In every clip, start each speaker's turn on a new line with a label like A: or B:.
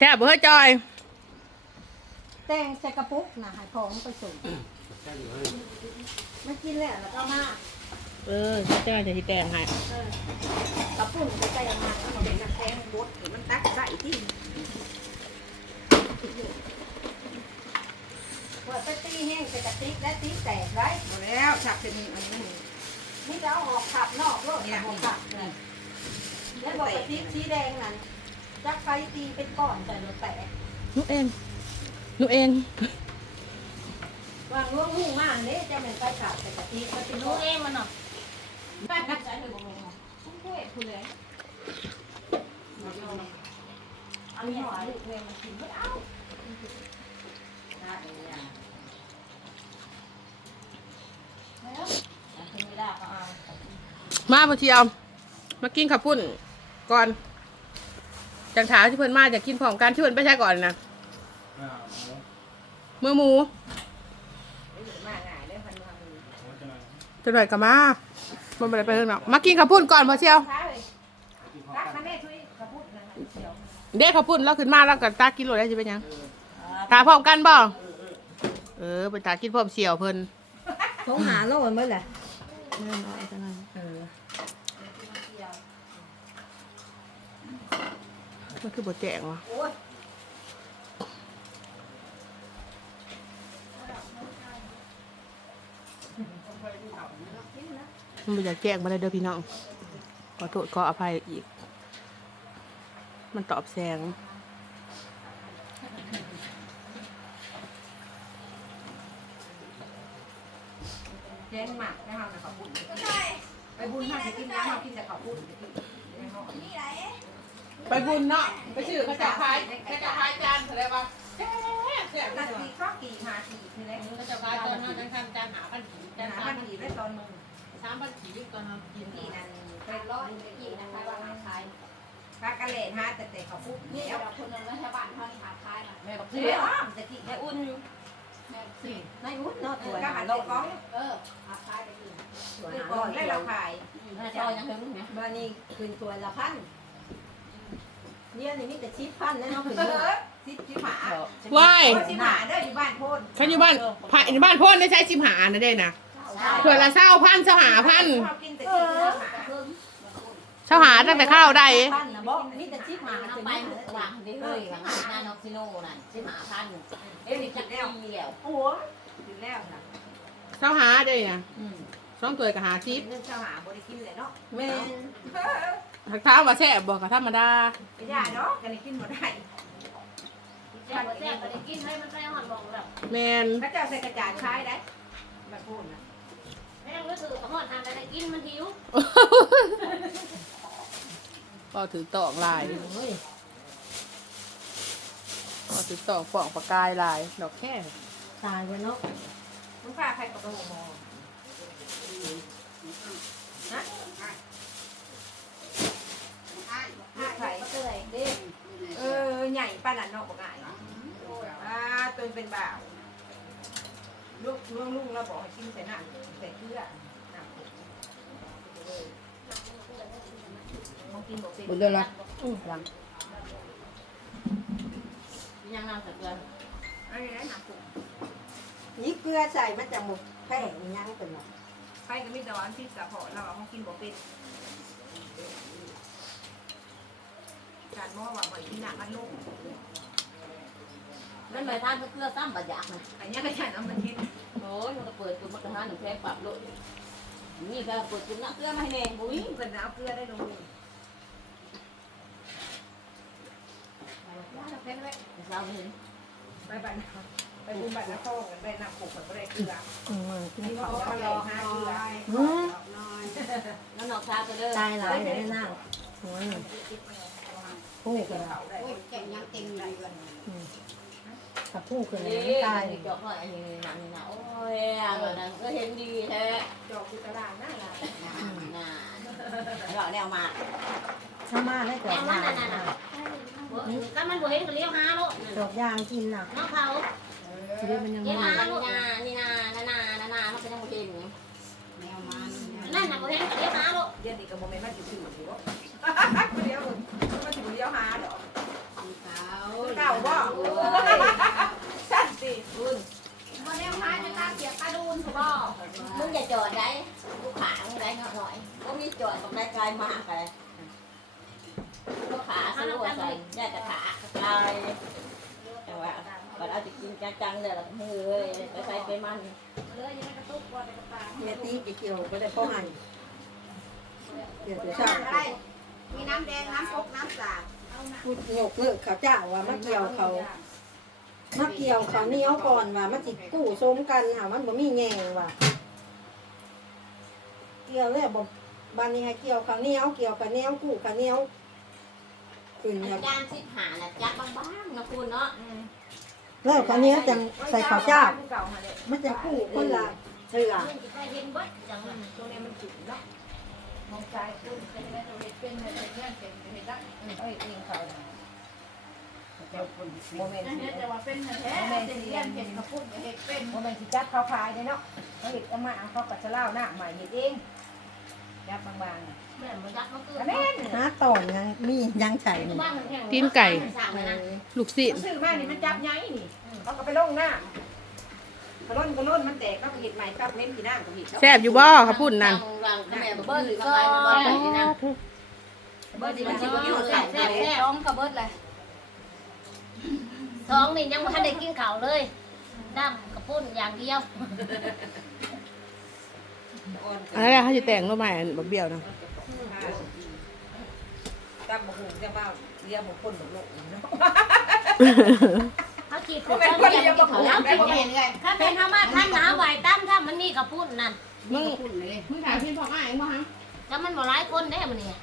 A: แซ่บเฮ้ยจอย
B: แตงใส่กระปุกนะให้ของไปส่งไม่กินแล้วแล้วก็มา
A: เออเจ้าจะที่แตงให้
B: เออกระปุกใส่มาแล้วมาเป็นน้ำแตงบดเดี๋ยวมันตักใส่ที่เปิดไปตีแห้งใส่กระติกและตีแตกไว้
C: หมดแล้วฉับเป็นอันนี้
B: นี่จะเอาออกขับนอกโลดออกขับเลยแล้วบอกกระติกสีแดงนั่น จักไฟตีเป็นก้อนใส่รถแตก
A: หนูเองหนูเอง
B: วางล่วงหูมากนี่จะเป็นไฟขาดใส่กระติกก็เป็น
D: รู้
B: รู้
D: เองมันเนาะ
B: ใส่หรือบ่แม่นคุณเฮ็ดคุณเลย
D: อันนี้
B: ห
D: ห
B: อ
D: อย
B: ลูกเวมันกินไม่เอา
D: นะเองเนี่ยแล้วถึงเวลาเขาเอา
A: มาพอเทียวมากินข้าวปุ้นก่อน จังถามที่เพิ่นมาจะกินพร้อมกันที่เพิ่นไปใช้ก่อนนะมือหมู
B: มาง่ายเลยพันมามือ
A: จะหน่อยกับมามันไปไปเรื่องเนาะมากินข้าวปุ้นก่อนพอเทียว
B: ท้าเลยตักมาแม่ช่วยกระพุ้นนะเสียว
A: เด็กข้าวปุ้นแล้วขึ้นมาแล้วก็ตากินโลได้จะเป็นหยังตาพร้อมกันบ่เออเป็นตากินพร้อมเสี่ยวเพิ่น
B: เขาหาโลกมันเมื่อไหร่
A: เออ มันคือบทแจงวะ
B: โอ้ย
A: มันบ่อยากแจ้งมาเลยเด้อพี่น้อง ขอโทษขออภัยอีก มันตอบแซง
C: แจ้งหมักให้เราแต่ขอบคุณไปบุญห้าสิกินน้ำมากินแต่ขอบคุณ
A: ไปบุญเนาะไปชื่อเขาจะพายเขาจะพายจานอะไรบ้างแซ่บแซ่บ
C: นาทีข้าวกี่มากี่ทีแรก
D: ก็จะพายตอนนั้นนั้นทำจานหาพันผีจาน
C: น้ำ
D: สา
C: มัน
D: พันผี
C: ได้ตอนมึง
D: สามพันผีตอนนั้นกิน
C: กี่
D: นั่
C: น
B: ไปร้อยไปกี่นะคะว่าหาขาย
C: ปลากระเลนฮะแต่แต่เขอบคุณ
B: นี่
C: นี่
B: เดี๋ยวคนนึงรัฐบาลเขาหาขายมา
D: แม่บอก
C: เสื
D: เสื
C: อ
D: อ
C: อ้อมแต่ที่แค่อุ่นอยู่
B: แม่สี่ในอุ้นนอดสว
C: ก็
B: หั
C: น
B: โลก
C: กก้อง
B: เออหาขายไปกิน
C: ก่อน
B: ก
C: แล้วเราขาย
D: แม่จอยยังถึงไหม
B: มานี่คืนสวละพัน เนี่ยนี่มีแต่ชิปพันแล้วเนาะคืน
C: เอ
B: เนื้อ
C: อสิบสิบหา
A: ว้าย
C: สิบหาเด้ออยู่บ้านโพน
A: เขาอยู่บ้านพายอยู่บ้านพ่นได้ใช้ชิมหานะเด้นะเผื่อละเศร้าพันเศร้าหาพัน
C: ชอบกินแต่กินเนื้อหมา
A: เศร้าหาตั้งแต่ข้าวได้
B: พันนะบอกมีแต่ชิปหา
D: เอา
B: คืน
D: ไป
B: เนื้อ
D: วางได้เลยหลังหน้านอกซิโน่นั่นชิมหาพันเอ้ยนี่จักเดียวเดียว
B: โอ้โห
C: กินแล้วนะ
A: เศร้าหาได้นะ
D: อืม
A: สองตัวกับหาชิป
C: เรื่องเจ้าหาบริกินเลยเนาะ
B: แม่
A: ถักเท้ามาแซ่บบอกกับธรรมดา
C: ไม่ได้เนาะกันกินหมดได้
D: แซ่บแซ่บไปได้กินให้มันไปหอนบอกแบบ
A: แมน
C: พระเจ้าใส่กระจาดคล้ายได้แบบพูดนะ
D: แม่รู้สึกหอนทานไปได้กินมันหิว
A: ก็ถือตอกลาย
B: เฮ้ย
A: ก็ถือตอกฝ่องประกายลาย ดอกแค่
B: ตายไปเนาะ
C: มึงพาใครกับกระโหลกมอฮะ
B: ลูกไข่เตยเด้
C: เออใหญ่ป้าหนันนอกบอกง่ายอ่าตัวเป็นบ่าวลูกลุงลุงเราบอกให้กินใส่หนังใส่เกลือหนังมองกินบอกสิ
A: บุญเดือนละ
D: ยังนั่งสักเดือน
C: อันนี้ได้หนังปุ๋ย
B: นี่เกลือใส่มันจะหมดแป้งยังเป็นหรอ
C: ไปก็ไม่ดอนที่สะพอเราเอาของกินบอกเป็น การมอว่าบ่อยที่หนักมันลุ่ม
D: นั่นเลยทานเพื่อซ้ำประหยัดนะ
C: อันนี้ก็ใช่น้ำมันทิพย์
D: โอ้ยมันก็เปิดตัวมันก็ทานหนึ่งแท่งปรับลดนี่ก็เปิดตัวนักเกลือมาให้แน่บุ้ย
C: เป็นน้ำเกลือได้ลง
D: แพงเลยเราเห็น
C: ไปบ้านไปบุญบ้านนครกันไปนำปลูกกับอะไรเกลือ
B: อืม
C: นี่เขาก็รอหาเกลือ
B: อืม
D: แล้วนอกชาไปเลย
B: ตายหลายเลยนั่งโอ้ยพู ดกัน
C: เขาได้
D: แกยังเต็มเลย
B: กับพูดกัน
D: นี่
B: ตา
D: ตายยจอกหน่อยอันนี้นั่นนี่นะโอ้ยอันนั้นก็เห็นดีแท้
C: จอกอยู่ตลาดนั่นแหละ
D: น่ะเราแนวมา
B: ถ้ามาได้จ
D: แน
B: อ
D: ว
B: ด
D: มาา
B: ง
D: นั่นน่ะก็มันบ่เห็นก็เลี้ยวหาโลด
B: จอกยางกินน่ะ
D: น้องเขา
B: เดี๋ยวมันยัง
D: เลี้ยว
B: มา
D: หานี่นานี่นานานานานามันก็ยังบ่เห็นแนวมานั่นน่ะบ่เห็นก็เลี้ยวหาโลด
C: เย็นดีกับโมเมนต์มันอยู่ที่หัวหัวเดียวมันถึง เดียวหาดอก
D: เขา
C: บ่สั้นสิคุณ
B: วันนี้พาจะตาเสียกระดูนถูกบ่
D: มึงอย่าจอดได้ลูขามึงได้เงาหน่อยก็มีจอดกับนายกายมากเลยก็ขาซื้อว่าใส่ได้แต่ขากายแต่ว่าบัดเอาจะกินจังๆเลยล่ะเฮ้ยไปใส่ไปมัน
B: เลยยังไม่กระตุกบ่ได้กระตา
E: เมตีกี่เกี่ยวก็ได้พ่อให้เกี่ยวตัว
B: ชา
E: ชา
B: อะไร มีน้ำแดง น้ำพกน้ำสาด
E: พูดโยกเลิกเขาเจ้าว่ามาเกี่ยวเขามาเกี่ยวเขาเหนี้ยวก่อนว่ามันจิกู้สมกันหามันบ่มีแยงว่ะเกี่ยวแล้วบ่บานนี้ให้เกี่ยวเขาเหนี้ยวเกี่ยวกับเหนี้ยวกู้กับเหนี้ยวขึ้น
D: อา
E: อย่าง
D: จารย์สิบหาน่ะจักบางๆนะคุณเนาะ
E: แล้วเขาเหนี้ยวจังใส่ข้าวเจ้า
C: เก่ามาเลย
E: มันจะกู้คนละเรือ
D: มึงจะได้เห็นเบิดจัง
C: ตัวนี้มันจุดเนาะ มองใจขึ้นเป็นได้ตัวเล็กเป็นได้ตัวเล็กเป็นเป็นได้เอ้ยเองเขาโมเมนต์
B: อันนี้จะว่าเป็นแท้จะเรียนเห็นกระพุ่นเห็ดเป็น
C: โมเมนต์ที่จัดเขาขายเนาะเขาเห็ดเอามาเขากัดจะเล่าหน้าใหม่เห็ดเองยับบางๆ
D: แม่มาจักเขาคือ
C: อันนี้
E: หาตอนยังมียังใส่นี่
D: บ้นมันแข็ง
A: ตีนไก่
D: ลยนะ
A: ลูกศิษย์
C: ซื้อมานี่มันจับไงนี่เขาก็ไปลงหน้า ก็ล้นก็ล้นมันแตกก็เห็ดใหม่ก็เว้นผีหน้าก็เห็ด
A: แซ่บอยู่บ่ข้าวปุ้นนั่น
D: รังแม่เบิ้ลก็เบิ้ลนี่นะ
C: เบอร์ที่มันชิบอยู่
D: แซ่
C: ใส่
D: บแซ่บแซ่บ
B: ร้องกระเบิดเลย
D: ท้องนี่ยังไม่ทันได้กินข้าวเลยน้ำกระปุ้นอย่างเดียว
A: อันนั้นแหละเขาจะแต่งรถใหม่บักเบี้ยวนะ
C: ตั้งมาหูจะมาเรียกมาคนหลงหลงเนาะ
D: เขาจีบกันยังกินข้าวแล้วกินเห็นไงถ้าเป็นธรรมะท่านหนาไหวตั้มถ้ามันมีกระปุ้นนั่น
A: มึงมึงถ่ายพี่พ่ออ้ายมั้งฮะ
D: แล้วมันบ่หลายคนได้มันเนี่ย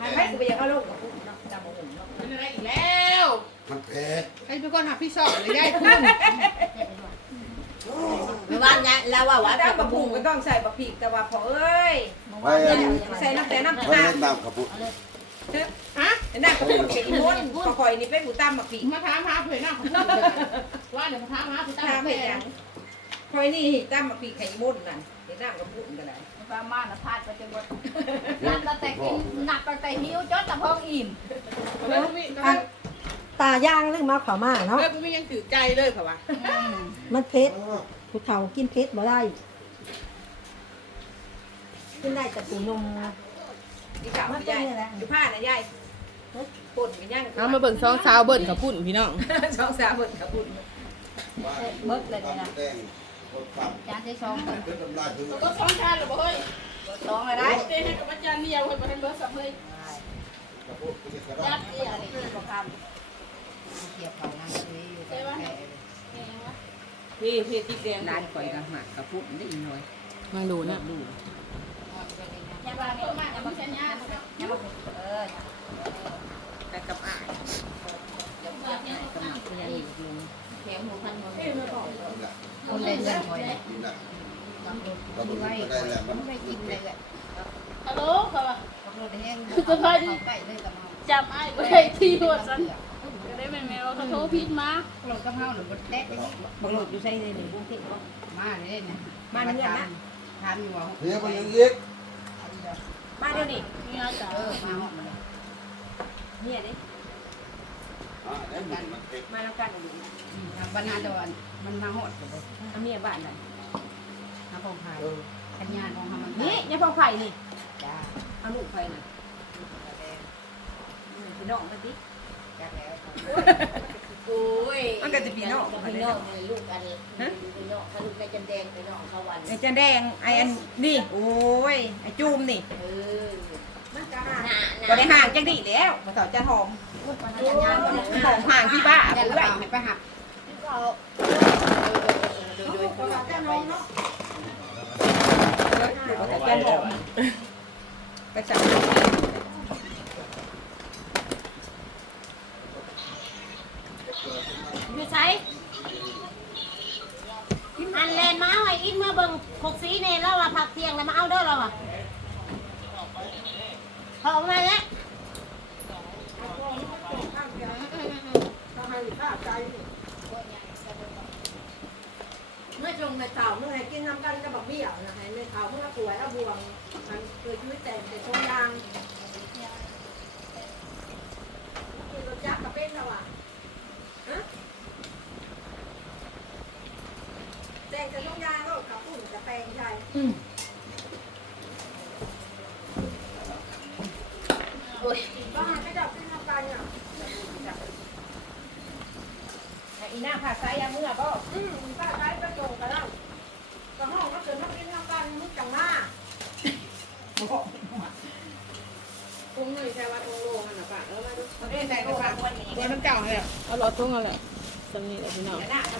C: หันไม่ยให้กูไปยังเขาลงกับพูเนาะตั้งมาหูเนาะ
A: เป็นอะไรอีกแล้ว
F: มันเผ็ด
A: ใครเป็นคนหักพี่สอบเลยได้คุณ
D: ไม่ว่าไงแล้วว่าวัด
C: ตั้ง
D: กระ
C: ระปุ
D: ปุ้
C: ก
D: น
C: ก็ต้องใส่บะพริกแต่ว่าพอเอ้ยใส่น้ำแต่น้ำตาล
F: เล่นน้ำขับปุ๊
A: ฮะ
C: นั่นก็พูดเก่งม้วนพอคอยนี่เป็นหมูตั้มบะพริก
A: มาถามหาเผื่อหน้าเขาพูดว่าเดี๋ยวมาถามหาพี่ตั้ง
C: ทำ
A: เพ
C: เป็นยังคอยนี่ตั้มบะพริกไข่ม้วนนั่นเห็นน้ำกระปุกกันเลย
B: ประมาณพาดไปจนหมดนับตั้งแต่กินนับตั้งแต่หิวจนแต่พองอิ่ม
E: อันตาย่างเรื่องมาขาวมาเนาะ
A: เฮ้ยกูไม่ยังถือใจเลยค่ะวะ
E: มันเผ็ดผู้เฒ่ากินเผ็ดบ่ได้กินได้แต่ปูนม
C: นี่ข่าวไม่ใหญ่อยู่ผ้านะยาย ปุ่นกันย่าง
A: เอามาเบิ่งซองซาวเบิ่นกับพุ่นพี่น้อง
C: สองสามปุ่นกับปุ่น
F: เบิดเลยนะแดงกดปั๊บ
B: จานที่สอง
F: เป็นน้ำลายคือ
A: ก็ซองชาหรือเปล่าเฮ้ย
B: สองเลยได้
A: เต้ให้กับอาจารย์เดียวให้มาให้เบิร์ดสับเฮ้ย
F: กระปุกเป็นกระดา
B: จั
F: ษ
B: บเกี่ยวนี่ประค
C: พี่พี่ติ๊กแดงนานก่อยกันหมากกับปุ่นได้อีกหน่อย
A: มาดูนะ
C: ดูำ
B: ยาบาเพิ่มมากยาบาเส้นยาเออ
C: แต่กับอ่าย
D: แบบนี้
C: กับหมากก็ยังอยู่
D: แถมหมูพันหมู
B: คนเล่นเล่นหอย
F: กินได้แล้วมัน
B: ไม่กินเลยแหละ
D: ฮัลโหลค่ะ
B: รถแห้ง
D: สบายดี
B: ไก่เลยกับเมา
D: จำไอ้ไว้ที่หัวฉันก็ได้แม่แมว่าเขาโทรผิดมา
B: รถกับเมาหรือบดแตะไปนี่
C: บางหลดอยู่ใส่ในหนึ่งบุ้งที่
B: มาเลยนะ
C: มาเนื่อนะ
B: ทำอยู่ว่า
F: เดี๋ยวมันยังเล็ก
C: มาเดี๋ยวนี้
D: นี่อาจาร
B: เออ
D: ย์
B: มาหอมาเลย
C: เนี่ยดิ
F: อ่าได้มันเผ็ด
C: มาแล้วกันอยู่
B: ทางบ้านนาดอนมันมาหอดเลย
C: เอาเมียบ้านไหน
B: น้ำพองพาย
F: เออ
B: ขันยานของมัน
C: นี่ยายพองไผ่นี่
B: จ้า
C: เอาลูกไผ่น่ะพี่น้องกันดิ
B: จากแล้ว
D: โอ้ย
C: มันก็จะพี่น้อง
D: พี่น้องเลยลูกกันพี่น้องเขาลูกในจันแดงพี่น้องเขาวัน
C: ไอ้จันแดงไอ้อันนี่โอ้ยไอ้จูมนี่
D: เออ
C: มันก็
D: หนาหนา
C: บ่ได้ห่างจังดีแล้วมาต่อจันหอมหอมห่างพี่บ้า
B: ยัน
C: ผู้
B: เรา
C: ใหญ่
B: ไม่ไปหัก
C: จันหอมไปสั่ง
D: อยู่ใช้อันแลนมาไว้อินเมื่อเบิ่งหกสีเนี่ยแล้วว่าผักเทียงแล้วมาเอาเด้อเราอะ เขาอมาแล้ว
E: เมื่อจงในเต่าเมื่อไหร่กินน้ำกันก็บอกเบี้ยวนะให้ในเต่าเมื่อป่วยเอาบวงมันเคยชีวิตแต่แต่ชงยาง ก็หาไม่จับเป็นอาการอะ
C: อีหน้าผัดไซยาเมื่อก็
E: อืมป้าใช้ประโยชน์กันแล้วก็ห้องก็เกิดมากินอาการมุกจังมา
A: พุงเลยใช่ว่าทงโลมันนะปะแล้วมาดู
C: คนได้ใส่กระเป๋าวันนี้
A: เดี๋ยวมันเก่าเลยเอารอทุ่งเอาแหละสำนีแหละพี่น้อง
C: หน้าเขา